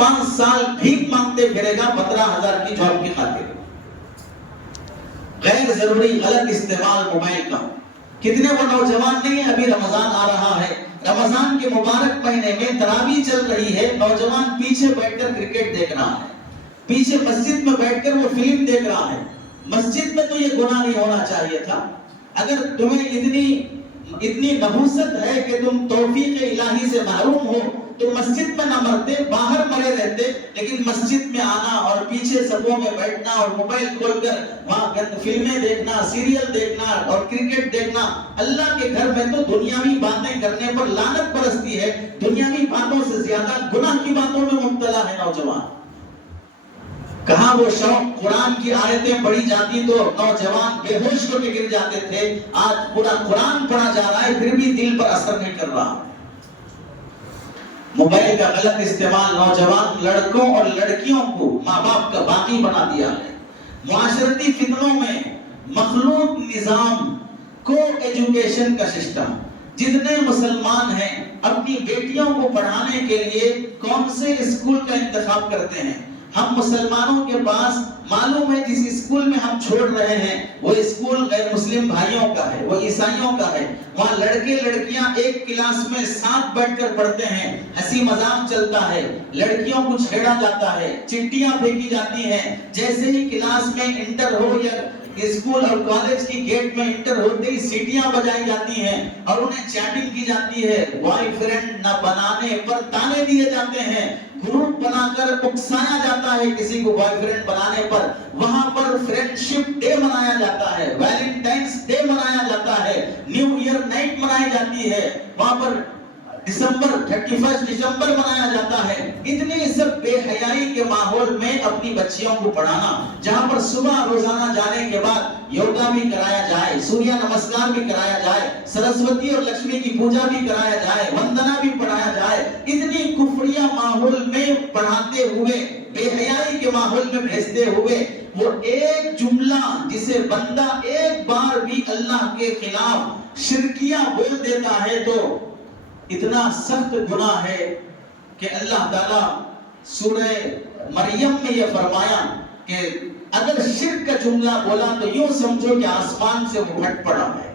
4-5 سال بھیک مانگتے پھرے گا 15,000 کی جاب کی خاطر. غیر ضروری غلط استعمال موبائل کا. کتنے وہ نوجوان نہیں ہیں، ابھی رمضان آ رہا ہے، رمضان کے مبارک مہینے میں تراویح چل رہی ہے، نوجوان پیچھے بیٹھ کر کرکٹ دیکھ رہا ہے، پیچھے مسجد میں بیٹھ کر وہ فلم دیکھ رہا ہے. مسجد میں تو یہ گناہ نہیں ہونا چاہیے تھا. اگر تمہیں اتنی نحوست ہے کہ تم توفیق الہی سے محروم ہو تو مسجد میں نہ مرتے، باہر مرے رہتے. لیکن مسجد میں آنا اور پیچھے صفوں میں بیٹھنا اور موبائل کھول کر وہاں فلمیں دیکھنا، سیریل دیکھنا اور کرکٹ دیکھنا. اللہ کے گھر میں تو دنیاوی باتیں کرنے پر لعنت برستی ہے، دنیاوی باتوں سے زیادہ گناہ کی باتوں میں مبتلا ہے نوجوان. کہاں وہ شوق، قرآن کی آیتیں پڑھی جاتی تو نوجوان بے ہوش ہو کے گر جاتے تھے. آج پورا قرآن پڑھا جا رہا ہے پھر بھی دل پر اثر نہیں کر رہا. موبائل کا غلط استعمال نوجوان لڑکوں اور لڑکیوں کو ماں باپ کا باغی بنا دیا ہے. معاشرتی فتنوں میں مخلوط نظام، کو ایجوکیشن کا سسٹم. جتنے مسلمان ہیں اپنی بیٹیوں کو پڑھانے کے لیے کون سے اسکول کا انتخاب کرتے ہیں؟ ہم مسلمانوں کے پاس معلوم ہے جس اسکول میں ہم چھوڑ رہے ہیں وہ اسکول غیر مسلم بھائیوں کا ہے، وہ عیسائیوں کا ہے. وہاں لڑکے لڑکیاں ایک کلاس میں ساتھ بیٹھ کر پڑھتے ہیں، ہنسی مذاق چلتا ہے، لڑکیوں کو چھیڑا جاتا ہے، چٹیاں پھینکی جاتی ہیں. جیسے ہی کلاس میں انٹر ہو یا اسکول اور کالج کی گیٹ میں انٹر ہوتے ہی سیٹیاں بجائی جاتی ہیں اور انہیں چیٹنگ کی جاتی ہے. بوائے فرینڈ نہ بنانے پر تانے دیے جاتے ہیں، گروپ بنا کر اکسایا جاتا ہے کسی کو بوائے فرینڈ بنانے پر. وہاں پر فرینڈ شپ ڈے منایا جاتا ہے، ویلنٹائنز ڈے منایا جاتا ہے، نیو ایئر نائٹ منائی جاتی ہے. وہاں پر 31 دسمبر منایا جاتا ہے. اتنی سب بے حیائی کے ماحول میں اپنی بچیوں کو پڑھانا، جہاں پر صبح روزانہ جانے کے بعد یوگا بھی کرایا جائے، سوریہ نمسکار بھی کرایا جائے، سرسوتی اور لکشمی کی پوجا بھی کرایا جائے، وندنا بھی پڑھایا جائے. اتنی کفریہ ماحول میں پڑھاتے ہوئے، بے حیائی کے ماحول میں بھیجتے ہوئے وہ ایک جملہ جسے بندہ ایک بار بھی اللہ کے خلاف شرکیہ بول دیتا ہے تو اتنا سخت گناہ ہے کہ اللہ تعالیٰ سورہ مریم میں یہ فرمایا کہ اگر شرک کا جملہ بولا تو یوں سمجھو کہ آسمان سے وہ پھٹ پڑا ہے،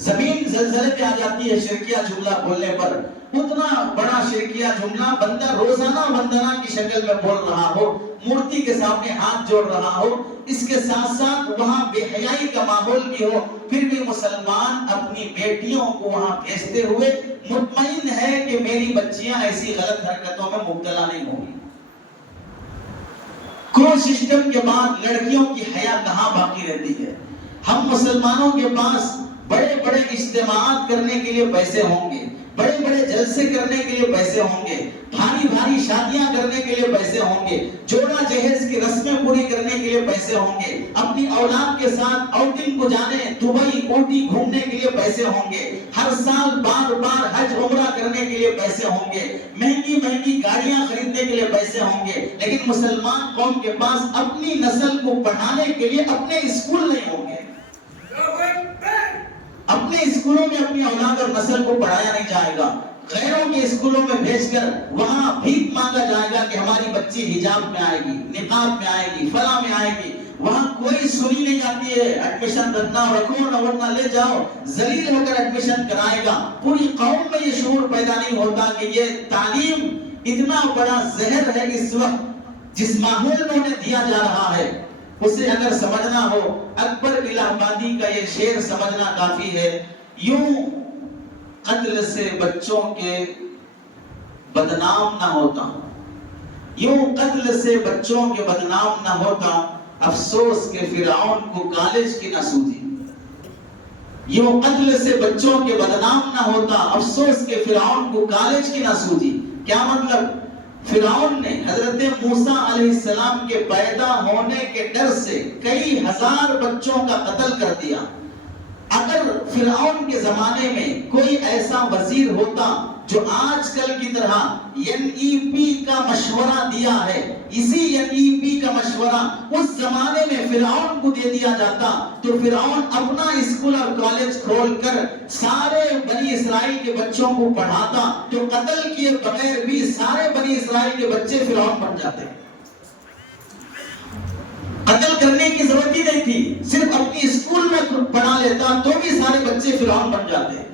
زمین زلزلے پہ آ جاتی ہے شرکیہ جملہ بولنے پر. اتنا بڑا شرکیہ جملہ بندہ روزانہ وندنا کی شکل میں بول رہا ہو، مورتی کے سامنے ہاتھ جوڑ رہا ہو، اس کے ساتھ ساتھ وہاں بے حیائی کا ماحول بھی ہو، پھر بھی مسلمان اپنی بیٹیوں کو وہاں بھیجتے ہوئے مطمئن ہے کہ میری بچیاں ایسی غلط حرکتوں میں مبتلا نہیں ہوں گی. کو سسٹم کے بعد لڑکیوں کی حیا کہاں باقی رہتی ہے؟ ہم مسلمانوں کے پاس بڑے بڑے اجتماعات کرنے کے لیے پیسے ہوں گے، بڑے بڑے جلسے کرنے کے لیے پیسے ہوں گے، بھاری بھاری شادیاں کرنے کے لیے پیسے ہوں گے، جوڑا جہیز کی رسمیں پوری کرنے کے لیے پیسے ہوں گے، اپنی اولاد کے ساتھ آؤٹنگ کو جانے دبئی اوٹی گھومنے کے لیے پیسے ہوں گے، ہر سال بار بار حج عمرہ کرنے کے لیے پیسے ہوں گے، مہنگی مہنگی گاڑیاں خریدنے کے لیے پیسے ہوں گے. لیکن مسلمان قوم کے پاس اپنی نسل کو پڑھانے کے لیے اپنے اسکول نہیں ہوں گے. اپنے اسکولوں میں اپنی اولاد اور نسل کو پڑھایا نہیں جائے گا. غیروں کے اسکولوں میں بھیج کر وہاں بھیک مانگا جائے گا کہ ہماری بچی حجاب میں آئے گی، نقاب میں آئے گی، فلاں میں آئے گی. وہاں کوئی سنی نہیں جاتی ہے. ایڈمیشن رکھنا رکھو نہ ورنہ لے جاؤ، ذلیل ہو کر ایڈمیشن کرائے گا. پوری قوم میں یہ شعور پیدا نہیں ہوتا کہ یہ تعلیم اتنا بڑا زہر ہے اس وقت جس ماحول میں انہیں دیا جا رہا ہے. اسے اگر سمجھنا ہو اکبر الہ آبادی کا یہ شعر سمجھنا کافی ہے. یوں قتل سے بچوں کے بدنام نہ ہوتا، یوں قتل سے بچوں کے بدنام نہ ہوتا، افسوس کہ فرعون کو کالج کی نہ سوجی. یوں قتل سے بچوں کے بدنام نہ ہوتا، افسوس کہ فرعون کو کالج کی نہ سوجی. کیا مطلب؟ فرعون نے حضرت موسیٰ علیہ السلام کے پیدا ہونے کے ڈر سے کئی ہزار بچوں کا قتل کر دیا. اگر فرعون کے زمانے میں کوئی ایسا وزیر ہوتا جو آج کل کی طرح NEP کا مشورہ دیا ہے، اسی NEP کا مشورہ اس زمانے میں فرعون کو دے دیا جاتا تو فرعون اپنا اسکول اور کالج کھول کر سارے بنی اسرائیل کے بچوں کو پڑھاتا تو قتل کیے بغیر بھی سارے بنی اسرائیل کے بچے فرعون بن جاتے۔ قتل کرنے کی ضرورت ہی نہیں تھی، صرف اپنی اسکول میں پڑھا لیتا تو بھی سارے بچے فرعون بن جاتے۔